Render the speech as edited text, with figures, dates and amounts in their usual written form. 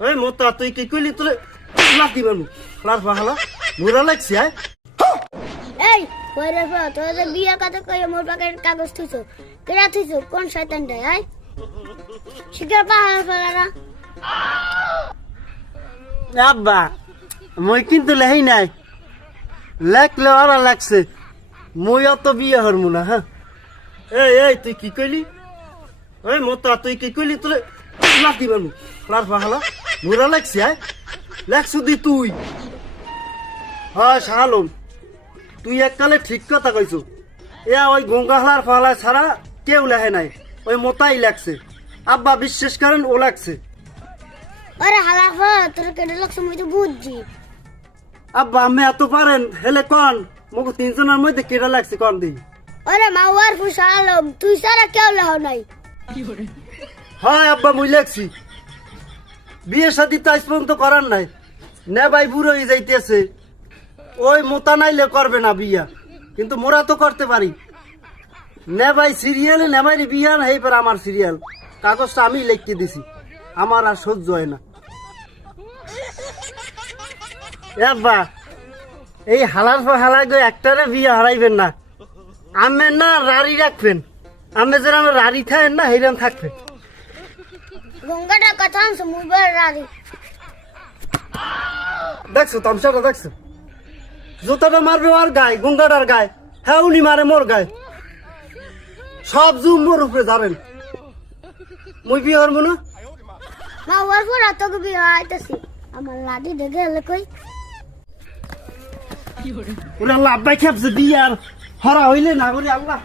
ওই মোতা তুই কি কইলি তোরে লাফ দিবেন লার ফাহালা মুরা লাগছি আয় এই কইরে ফা তোদের বিয়া কথা কই মোর পাকের কাগজ থুইছো কেডা থুইছো কোন শয়তানটা আয় শিকার পাহাড় ফেলারা আব্বা মই কিন্তু লেই নাই লেখলে ওরা লাগছে মই অত বিয়ে হরমু না হ্যাঁ এই তুই কি কইলি ওই মোতা তুই কি কইলি তোরে লাফ দিবেন লার ফাহালা মুরা লাগছি আয় লেখছু দি তুই হ্যাঁ শাহালম তুই এককালে ঠিক কথা কইছো ওই গঙ্গাহালার ফালা ছাড়া কেউ লেহে নাই ওই মোতাই লাগছে আব্বা বিশ্বাস করেন ও লাগছে আরে হালা ফা তোর কেডা লাগছে মই তো বুঝছি আব্বা আমি এত পারেন হেলে কন মগু তিনজনের মধ্যে কেটা লাগছে কন দিই আরে মাওয়ার ফুসালাম তুই সারা কেউ লাও নাই হয় আব্বা মুই লাগছি বিয়ে শাদি তো আজ পর্যন্ত করার নাই নে ভাই বুড়ো হয়ে যাইতেছে ওই মোতা নাইলে করবে না বিয়া কিন্তু মোরা তো করতে পারি নে ভাই সিরিয়ালে নেমাইরে বিয়া না এই পর আমার সিরিয়াল কাগজটা আমি লিখতে দিছি আমার আর সহ্য হয় না আব্বা এই হালার পর হালা গো একটারে বিয়া হারাইবেন না আমি না রাড়ি রাখবেন আমি যেরকম রাড়ি থাকেন না সেইরকম থাকবেন গঙ্গাটা কথা আনছো মুই বার রাজি দেখছো তামসাটা দেখছো জুতাটা মারবে ওর গায়ে গঙ্গাটার গায়ে হ্যাঁ উনি মারে মোর গায়ে সব জুম মোর উপরে যাবেন মুই বিয়ে হরবো না মাওয়ার ফুরা তোকে বিয়া আইতাছি আমার লাডি দেখে এলে কই ওরে আল্লাহ আব্বাই খেপছে বিয়ে আর হরা হইলে না করে আল্লাহ